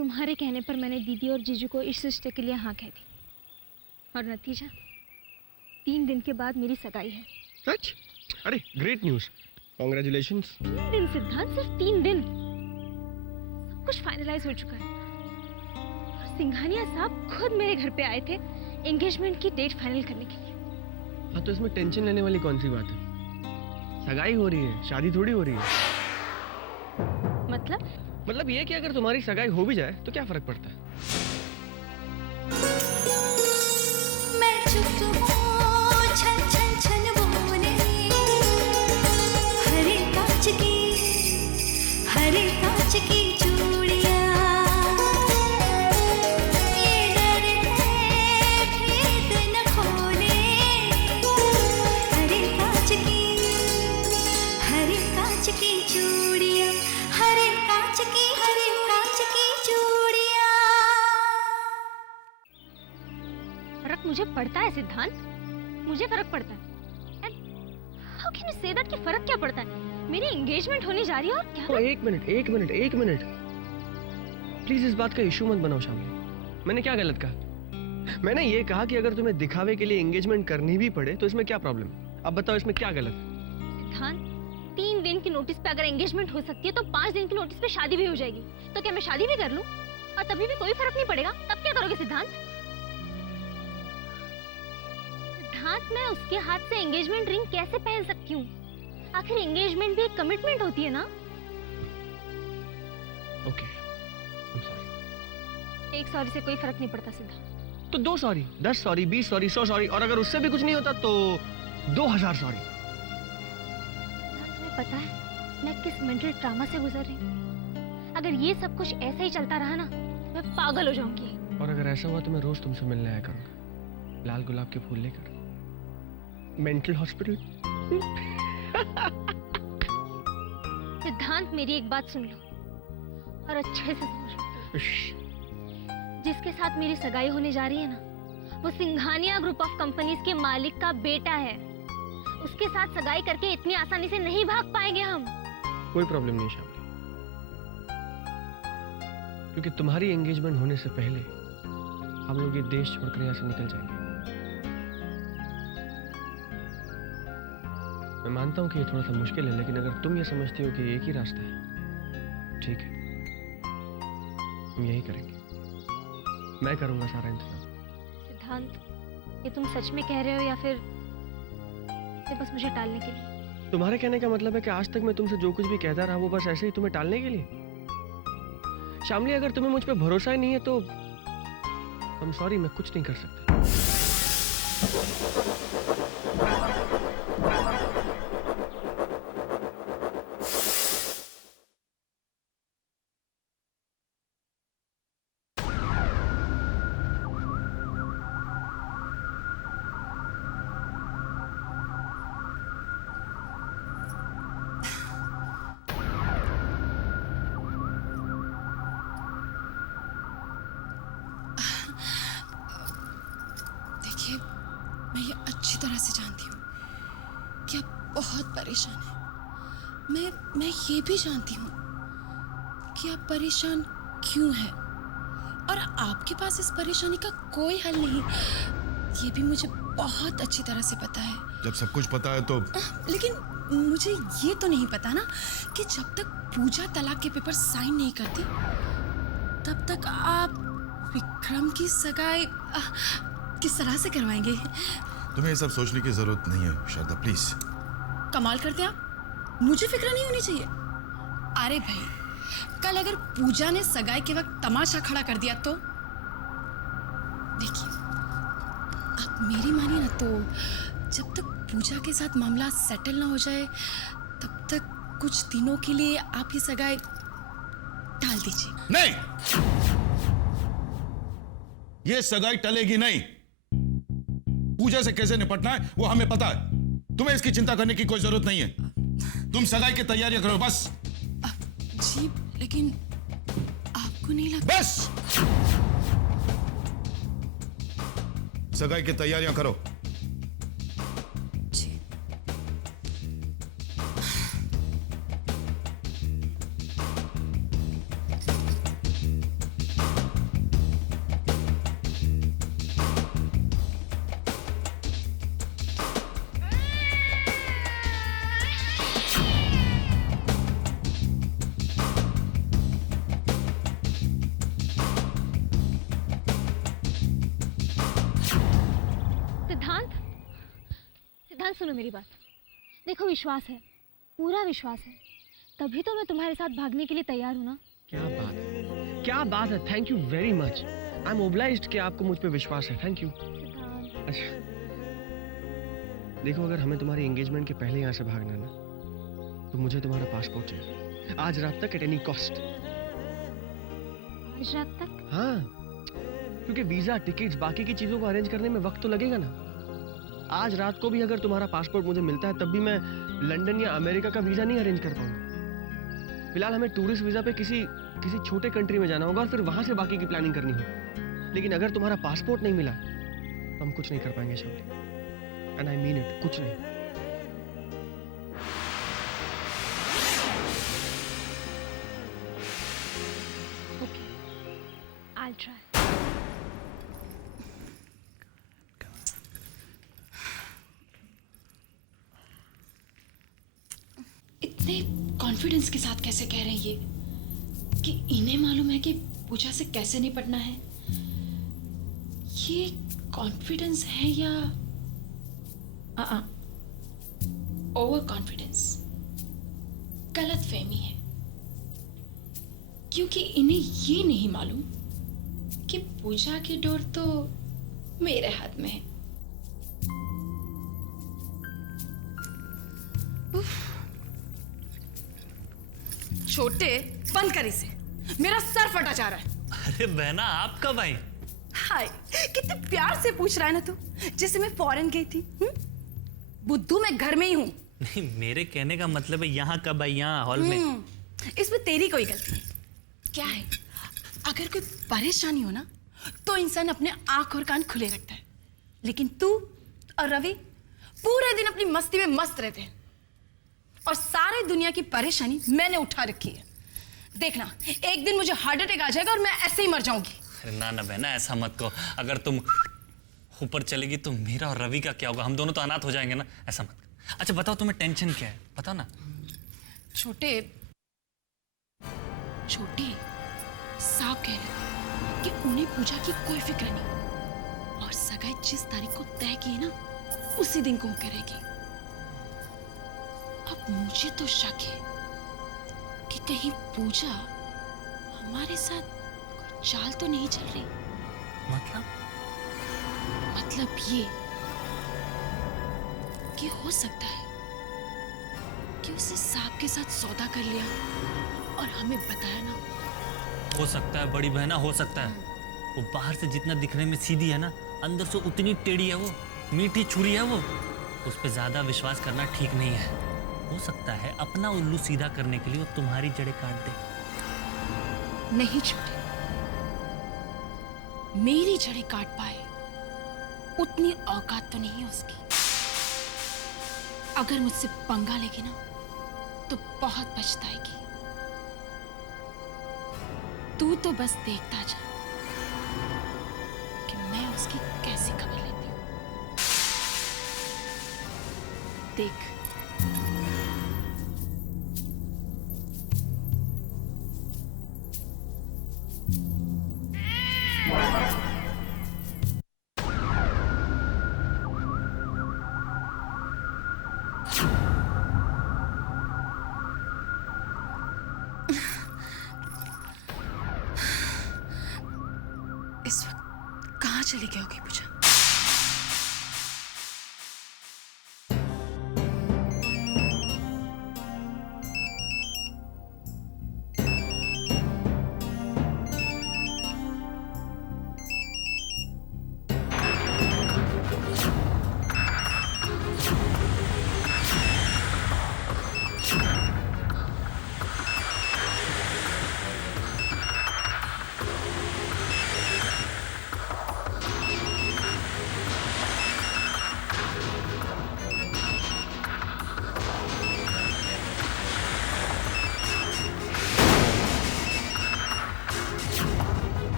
तुम्हारे कहने पर मैंने दीदी और जीजू को इस रिश्ते के लिए हाँ कह दी, और नतीजा 3 दिन के बाद मेरी सगाई है। सच? अरे ग्रेट न्यूज़, कॉन्ग्रेचुलेशंस। 3 दिन सिद्धांत, सिर्फ 3 दिन। सब कुछ फाइनलाइज हो चुका है और सिंघानिया साहब खुद मेरे घर पे आए थे एंगेजमेंट की डेट फाइनल करने के लिए। हाँ, तो इसमें टेंशन लेने वाली कौन सी बात है? सगाई हो रही है, शादी थोड़ी हो रही है। मतलब ये कि अगर तुम्हारी सगाई हो भी जाए तो क्या फर्क पड़ता है? मैं चुप हूँ, छन छन छन बोले, हरे कांच की चूड़ियाँ, ये डरे भेद न खोले, हरे कांच की चूड़ियाँ, हरे कांच की चूड़ियाँ। फर्क मुझे पड़ता है सिद्धांत, मुझे फर्क पड़ता है। How can you say that कि फर्क क्या पड़ता है? मेरी एंगेजमेंट होने जा रही है और क्या? एक मिनट प्लीज इस बात का इशू मत बनाओ शामिली। मैंने क्या गलत कहा? मैंने ये कहा कि अगर तुम्हें दिखावे के लिए एंगेजमेंट करनी भी पड़े तो इसमें क्या प्रॉब्लम है? अब बताओ इसमें क्या गलत है? सिद्धांत, 3 दिन की नोटिस पे अगर एंगेजमेंट हो सकती है तो 5 दिन की नोटिस पे शादी भी हो जाएगी। तो क्या मैं शादी भी कर लूं और तभी भी कोई फर्क नहीं पड़ेगा? तब क्या करोगे सिद्धांत? सिद्धांत, मैं उसके हाथ से एंगेजमेंट रिंग कैसे पहन सकती हूँ? आखिर एंगेजमेंट भी एक कमिटमेंट होती है ना? Okay, I'm sorry। एक सॉरी से कोई फर्क नहीं पड़ता सिद्धांत। तो 2 सॉरी, 10 सॉरी, 20 सॉरी, 100 सॉरी, और अगर उससे भी कुछ नहीं होता तो 2000 सॉरी। तुम्हें पता है मैं किस मेंटल ट्रॉमा से गुजर रही हूँ? अगर ये सब कुछ ऐसे ही चलता रहा ना तो मैं पागल हो जाऊंगी। और अगर ऐसा हुआ तो मैं रोज तुमसे मिलने आया करूंगा, लाल गुलाब के फूल लेकर, मेंटल हॉस्पिटल। सिद्धांत, मेरी एक बात सुन लो और अच्छे से समझ लो। जिसके साथ मेरी सगाई होने जा रही है ना, वो सिंघानिया ग्रुप ऑफ कंपनीज के मालिक का बेटा है। उसके साथ सगाई करके इतनी आसानी से नहीं भाग पाएंगे हम। कोई प्रॉब्लम नहीं शामिली, क्योंकि तुम्हारी एंगेजमेंट होने से पहले हम लोग ये देश छोड़कर यहाँ से निकल जाएंगे। मैं मानता हूँ कि ये थोड़ा सा मुश्किल है, लेकिन अगर तुम ये समझती हो कि एक ही रास्ता है, ठीक है, हम यही करेंगे। मैं करूंगा सारा इंतजाम। सिद्धांत, ये तुम सच में कह रहे हो या फिर ये बस मुझे टालने के लिए? तुम्हारे कहने का मतलब है कि आज तक मैं तुमसे जो कुछ भी कहता रहा वो बस ऐसे ही तुम्हें टालने के लिए? शामली, अगर तुम्हें मुझ पे भरोसा ही नहीं है तो I'm sorry, मैं कुछ नहीं कर सकता। देखिए, मैं ये अच्छी तरह से जानती हूँ कि आप बहुत परेशान हैं। मैं ये भी जानती हूँ कि आप परेशान क्यों हैं, और आपके पास इस परेशानी का कोई हल नहीं, ये भी मुझे बहुत अच्छी तरह से पता है। जब सब कुछ पता है तो लेकिन मुझे ये तो नहीं पता ना कि जब तक पूजा तलाक के पेपर साइन नहीं करती तब तक आप विक्रम की सगाई किस तरह से करवाएंगे? तुम्हें ये सब सोचने की जरूरत नहीं है शारदा, प्लीज। कमाल करते आप, मुझे फिक्र नहीं होनी चाहिए। अरे भाई, कल अगर पूजा ने सगाई के वक्त तमाशा खड़ा कर दिया तो? देखिए, आप मेरी मानिए ना, तो जब तक पूजा के साथ मामला सेटल ना हो जाए तब तक कुछ दिनों के लिए आप ये सगाई टाल दीजिए। नहीं, ये सगाई टलेगी नहीं। पूजा से कैसे निपटना है वो हमें पता है, तुम्हें इसकी चिंता करने की कोई जरूरत नहीं है। तुम सगाई की तैयारियां करो बस। जी, लेकिन आपको नहीं लगता? बस, सगाई की तैयारियां करो। जी। सुनो मेरी बात। देखो, विश्वास है, पूरा विश्वास है, तभी तो मैं तुम्हारे साथ भागने के लिए तैयार हूँ ना। क्या बात है, क्या बात है। Thank you very much. I am obliged कि आपको मुझ पे विश्वास है। Thank you. अच्छा देखो, अगर हमें तुम्हारी एंगेजमेंट के पहले यहाँ से भागना है ना, तो मुझे तुम्हारा पासपोर्ट चाहिए आज रात तक, एट एनी कॉस्ट। आज रात तक? हाँ, क्योंकि वीजा, टिकट्स, बाकी की चीजों को अरेंज करने में वक्त तो लगेगा ना। आज रात को भी अगर तुम्हारा पासपोर्ट मुझे मिलता है, तब भी मैं लंदन या अमेरिका का वीजा नहीं अरेंज कर पाऊंगा। फिलहाल हमें टूरिस्ट वीजा पे किसी छोटे कंट्री में जाना होगा और फिर वहां से बाकी की प्लानिंग करनी होगी। लेकिन अगर तुम्हारा पासपोर्ट नहीं मिला तो हम कुछ नहीं कर पाएंगे शाम। एंड आई मीन इट, कुछ नहीं। Okay, I'll try. इतने कॉन्फिडेंस के साथ कैसे कह रहे हैं ये कि इन्हें मालूम है कि पूजा से कैसे निपटना है? ये कॉन्फिडेंस है या ओवर कॉन्फिडेंस, गलत फहमी है? क्योंकि इन्हें ये नहीं मालूम कि पूजा की डोर तो मेरे हाथ में है। छोटे, बंद कर इसे, मेरा सर फटा जा रहा है। अरे बहना, आप कब आई? हाय, कितने प्यार से पूछ रहा है ना तू, जैसे मैं फॉरेन गई थी। बुद्धू, मैं घर में ही हूँ। नहीं, मेरे कहने का मतलब है यहाँ कब आई, यहाँ हॉल में? इसमें तेरी कोई गलती नहीं। क्या है, अगर कोई परेशानी हो ना, तो इंसान अपने आंख और कान खुले रखता है। लेकिन तू और रवि पूरे दिन अपनी मस्ती में मस्त रहते हैं और सारी दुनिया की परेशानी मैंने उठा रखी है। देखना, एक दिन मुझे हार्ट अटैक आ जाएगा और मैं ऐसे ही मर जाऊंगी। अरे ना ना बहना, ऐसा मत कहो। अगर तुम ऊपर चलेगी तो मेरा और रवि का क्या होगा? हम दोनों तो अनाथ हो जाएंगे ना। ऐसा मत। अच्छा बताओ, तुम्हें टेंशन क्या है, बताओ ना। छोटे साफ कह रहे कि उन्हें पूजा की कोई फिक्र नहीं और सगाई जिस तारीख को तय की है ना, उसी दिन को वो करेगी। अब मुझे तो शक है कि कहीं पूजा हमारे साथ कोई चाल तो नहीं चल रही। मतलब ये कि हो सकता है कि उसने सांप के साथ सौदा कर लिया और हमें बताया ना। हो सकता है बड़ी बहना, हो सकता है। वो बाहर से जितना दिखने में सीधी है ना, अंदर से उतनी टेढ़ी है वो, मीठी छुरी है वो। उस पर ज्यादा विश्वास करना ठीक नहीं है। हो सकता है अपना उल्लू सीधा करने के लिए वो तुम्हारी जड़ें काट दे। नहीं छोटे, मेरी जड़ें काट पाए उतनी औकात तो नहीं है उसकी। अगर मुझसे पंगा लेगी ना, तो बहुत पछताएगी। तू तो बस देखता जा कि मैं उसकी कैसे खबर लेती हूँ। देख, इस वक्त कहाँ चली गई होगी पूजा?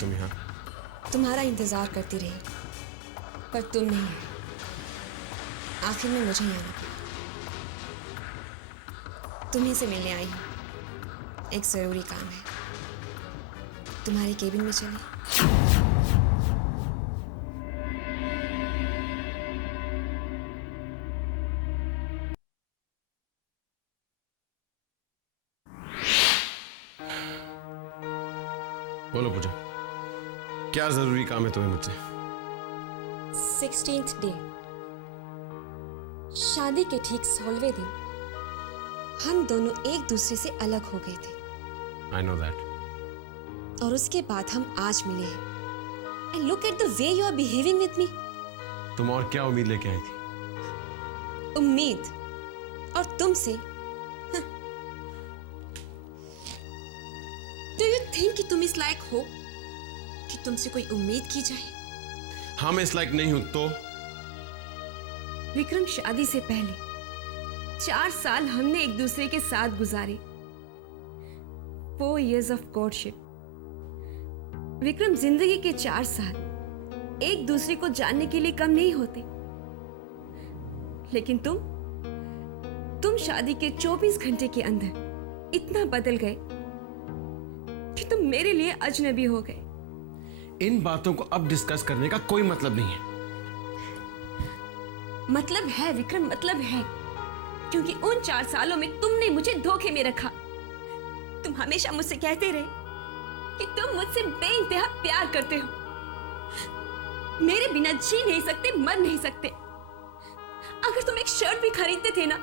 तुम यहाँ? तुम्हारा इंतजार करती रही, पर तुम नहीं आए। आखिर में मुझे ही आना पड़ा। तुम्हीं से मिलने आई हूँ। एक जरूरी काम है। तुम्हारे केबिन में चले? बोलो पूजा, क्या जरूरी काम है तुम्हें मुझसे? 16th डे, शादी के ठीक 16वें दिन हम दोनों एक दूसरे से अलग हो गए थे आई नो दैट। और उसके बाद हम आज मिले हैं। And look at the way you are behaving with me. तुम और क्या उम्मीद लेके आई थी? उम्मीद और तुमसे? डू यू थिंक कि तुम इस लायक हो कि तुमसे कोई उम्मीद की जाए? हाँ, मैं इस लायक नहीं हूं तो? विक्रम, शादी से पहले 4 साल हमने एक दूसरे के साथ गुजारे। 4 years ऑफ कोर्टशिप। विक्रम, जिंदगी के 4 साल एक दूसरे को जानने के लिए कम नहीं होते। लेकिन तुम शादी के 24 घंटे के अंदर इतना बदल गए कि तुम मेरे लिए अजनबी हो गए। इन बातों को अब डिस्कस करने का कोई मतलब नहीं है। मतलब है विक्रम, मतलब है, क्योंकि उन 4 सालों में तुमने मुझे धोखे में रखा। तुम हमेशा मुझसे कहते रहे कि तुम मुझसे बेइंतहा प्यार करते हो, मेरे बिना जी नहीं सकते, मर नहीं सकते। अगर तुम एक शर्ट भी खरीदते थे ना,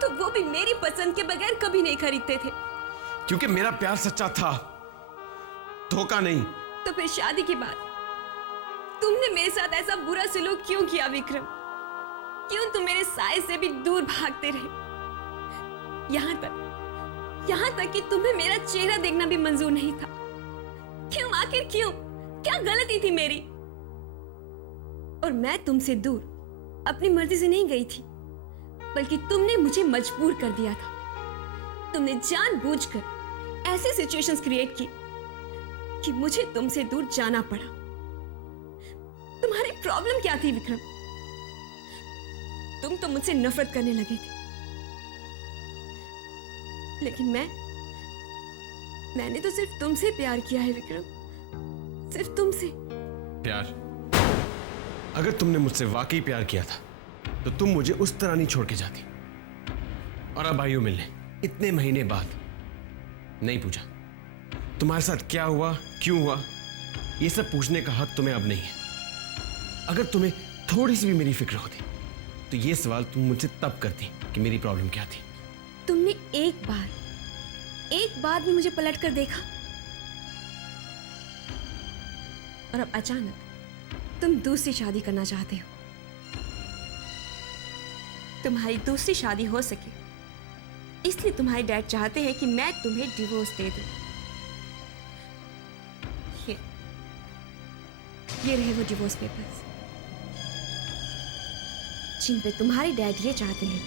तो वो भी मेरी पसंद के बगैर कभी नहीं खरीदते थे। क्योंकि मेरा प्यार सच्चा था, धोखा नहीं। तो फिर शादी के बाद तुमने मेरे साथ ऐसा बुरा सलूक क्यों किया विक्रम? क्यों तुम मेरे साए से भी दूर भागते रहे? यहां तक कि तुम्हें मेरा चेहरा देखना भी मंजूर नहीं था। क्यों? आखिर क्यों? क्या गलती थी मेरी? और मैं तुमसे दूर अपनी मर्जी से नहीं गई थी, बल्कि तुमने मुझे मजबूर कर दिया था। तुमने जानबूझकर ऐसी सिचुएशंस क्रिएट की कि मुझे तुमसे दूर जाना पड़ा। तुम्हारी प्रॉब्लम क्या थी विक्रम? तुम तो मुझसे नफरत करने लगे थे, लेकिन मैंने तो सिर्फ तुमसे प्यार किया है विक्रम, सिर्फ तुमसे। प्यार? अगर तुमने मुझसे वाकई प्यार किया था तो तुम मुझे उस तरह नहीं छोड़ के जाती। और अब आई हो मिलने इतने महीने बाद। नहीं पूछा तुम्हारे साथ क्या हुआ, क्यों हुआ, ये सब पूछने का हक तुम्हें अब नहीं है। अगर तुम्हें थोड़ी सी भी मेरी फिक्र होती तो ये सवाल तुम मुझसे तब करती कि मेरी प्रॉब्लम क्या थी। तुमने एक बार भी मुझे पलट कर देखा? और अब अचानक तुम दूसरी शादी करना चाहते हो। तुम्हारी दूसरी शादी हो सके इसलिए तुम्हारे डैड चाहते हैं कि मैं तुम्हें डिवोर्स दे दूं। ये रहे वो डिवोर्स पेपर्स जिन पे तुम्हारे डैड ये चाहते हैं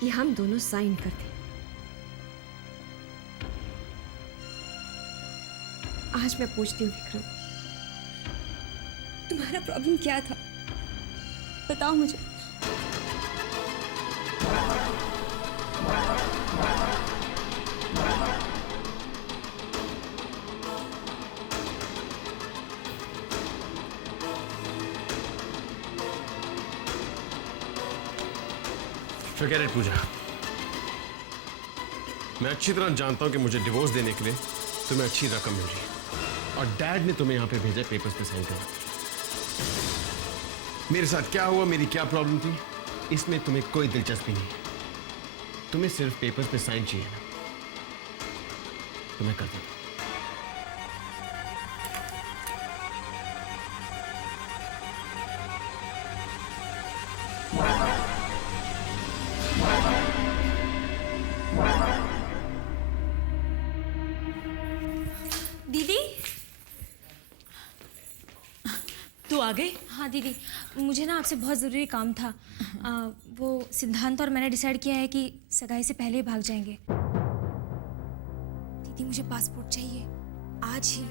कि हम दोनों साइन कर दें। आज मैं पूछती हूँ विक्रम, तुम्हारा प्रॉब्लम क्या था? बताओ मुझे। Forget it, पूजा। मैं अच्छी तरह जानता हूं कि मुझे डिवोर्स देने के लिए तुम्हें अच्छी रकम मिल रही है, और डैड ने तुम्हें यहां पे भेजा पेपर्स पे साइन करना। मेरे साथ क्या हुआ, मेरी क्या प्रॉब्लम थी, इसमें तुम्हें कोई दिलचस्पी नहीं है। तुम्हें सिर्फ पेपर्स पे साइन चाहिए ना, तो मैं कर देता हूं। दीदी, तू आ गई? हाँ दीदी, मुझे ना आपसे बहुत ज़रूरी काम था। वो सिद्धांत और मैंने डिसाइड किया है कि सगाई से पहले ही भाग जाएंगे। दीदी, मुझे पासपोर्ट चाहिए आज ही।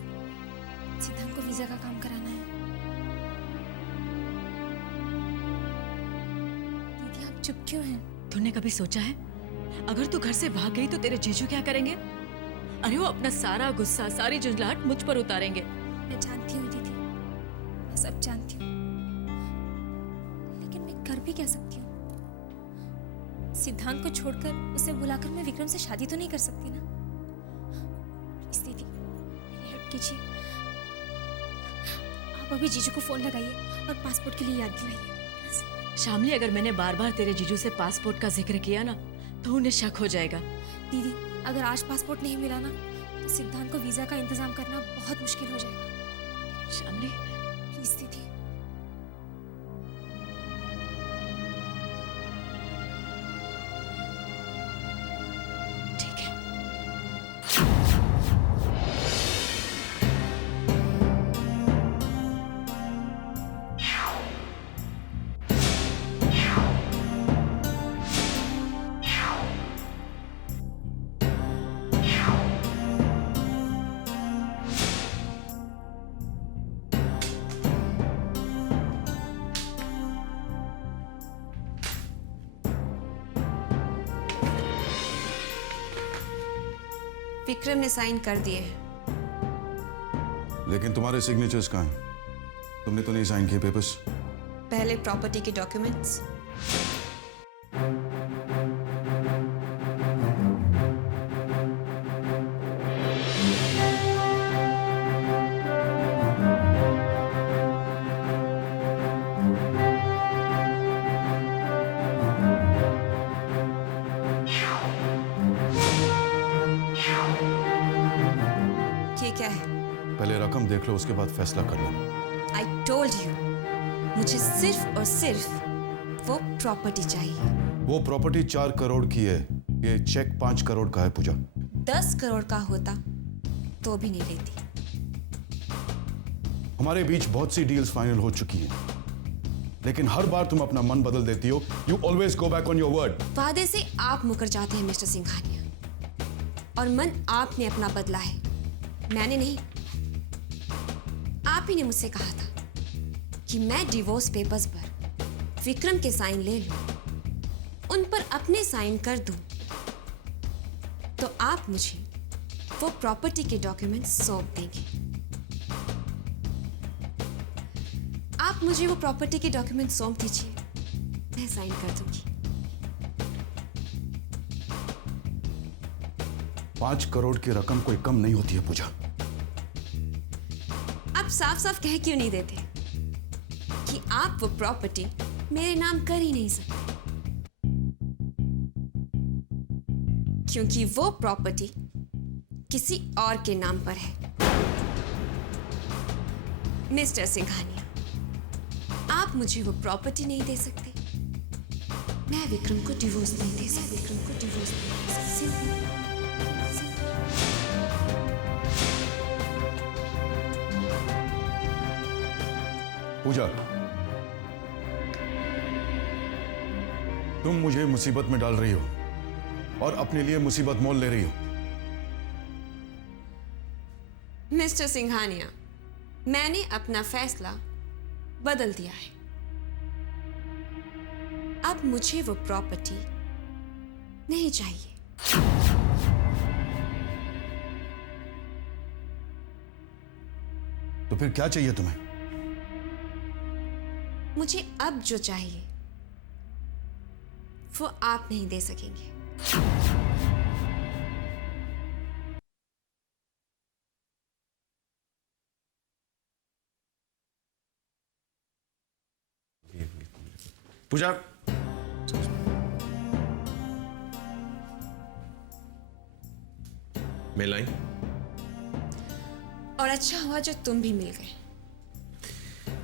सिद्धांत को वीज़ा का काम कराना है। दीदी, आप चुप क्यों हैं? तूने कभी सोचा है अगर तू घर से भाग गई तो तेरे जीजू क्या करेंगे? अरे वो अपना सारा गुस्सा, सारी जुझलाहट मुझ पर उतारेंगे। मैं जानती हूँ दीदी, मैं सब जानती हूँ, लेकिन मैं कर भी क्या सकती हूँ? सिद्धांत को छोड़कर, उसे बुलाकर मैं विक्रम से शादी तो नहीं कर सकती ना। प्लीज दीदी, मेरी हेल्प कीजिए। आप अभी जीजू को फोन लगाइए और पासपोर्ट के लिए याद दिलाइए। शामली, अगर मैंने बार बार तेरे जीजू से पासपोर्ट का जिक्र किया ना तो उन्हें शक हो जाएगा। दीदी, अगर आज पासपोर्ट नहीं मिला ना तो सिद्धांत को वीजा का इंतजाम करना बहुत मुश्किल हो जाएगा। शामली, प्लीज दीदी। ठीक है। विक्रम ने साइन कर दिए हैं। लेकिन तुम्हारे सिग्नेचर्स कहाँ हैं? तुमने तो नहीं साइन किए पेपर्स। पहले प्रॉपर्टी के डॉक्यूमेंट्स। क्या है? पहले रकम देख लो, उसके बाद फैसला कर लेना। I told you, मुझे सिर्फ और सिर्फ वो प्रॉपर्टी चाहिए। वो प्रॉपर्टी 4 करोड़ की है, ये चेक 5 करोड़ का है पूजा। 10 करोड़ का होता तो भी नहीं लेती। हमारे बीच बहुत सी डील्स फाइनल हो चुकी हैं, लेकिन हर बार तुम अपना मन बदल देती हो। You always go back on your word. वादे से आप मुकर जाते हैं मिस्टर सिंघानिया, और मन आपने अपना बदला है, मैंने नहीं। आप ही ने मुझसे कहा था कि मैं डिवोर्स पेपर्स पर विक्रम के साइन ले लूं, उन पर अपने साइन कर दूं, तो आप मुझे वो प्रॉपर्टी के डॉक्यूमेंट्स सौंप देंगे। आप मुझे वो प्रॉपर्टी के डॉक्यूमेंट सौंप दीजिए, मैं साइन कर दूंगी। 5 करोड़ की रकम कोई कम नहीं होती है पूजा। आप साफ साफ कह क्यों नहीं देते कि आप वो प्रॉपर्टी मेरे नाम कर ही नहीं सकते, क्योंकि वो प्रॉपर्टी किसी और के नाम पर है। मिस्टर सिंघानिया, आप मुझे वो प्रॉपर्टी नहीं दे सकते, मैं विक्रम को डिवोर्स नहीं दे सकती। विक्रम को डिवोर्स नहीं दे सकती। पूजा, तुम मुझे मुसीबत में डाल रही हो और अपने लिए मुसीबत मोल ले रही हो। मिस्टर सिंघानिया, मैंने अपना फैसला बदल दिया है। अब मुझे वो प्रॉपर्टी नहीं चाहिए। तो फिर क्या चाहिए तुम्हें? मुझे अब जो चाहिए वो आप नहीं दे सकेंगे। पूजा, मैं लाई। और अच्छा हुआ जो तुम भी मिल गए।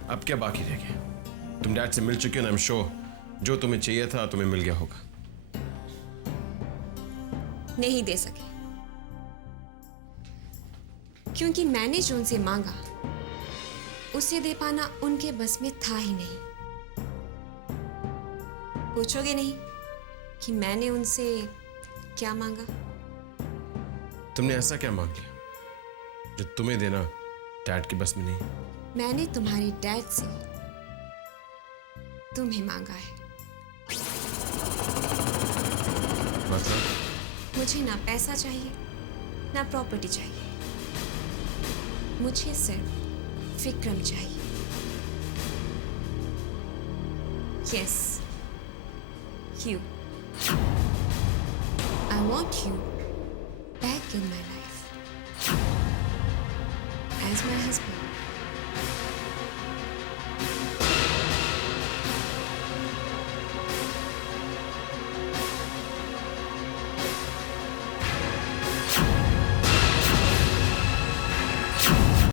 अब क्या बाकी रह गया? तुम डैड से मिल चुके हो ना, आई एम श्योर जो तुम्हें चाहिए था तुम्हें मिल गया होगा। नहीं दे सके, क्योंकि मैंने जो उनसे मांगा उसे दे पाना उनके बस में था ही नहीं। पूछोगे नहीं कि मैंने उनसे क्या मांगा? तुमने ऐसा क्या मांग लिया जो तुम्हें देना डैड की बस में नहीं? मैंने तुम्हारे डैड से तुम्हें मांगा है। मतलब? मुझे ना पैसा चाहिए ना प्रॉपर्टी चाहिए, मुझे सिर्फ विक्रम चाहिए। Yes, you. I want you back in my life. as my husband.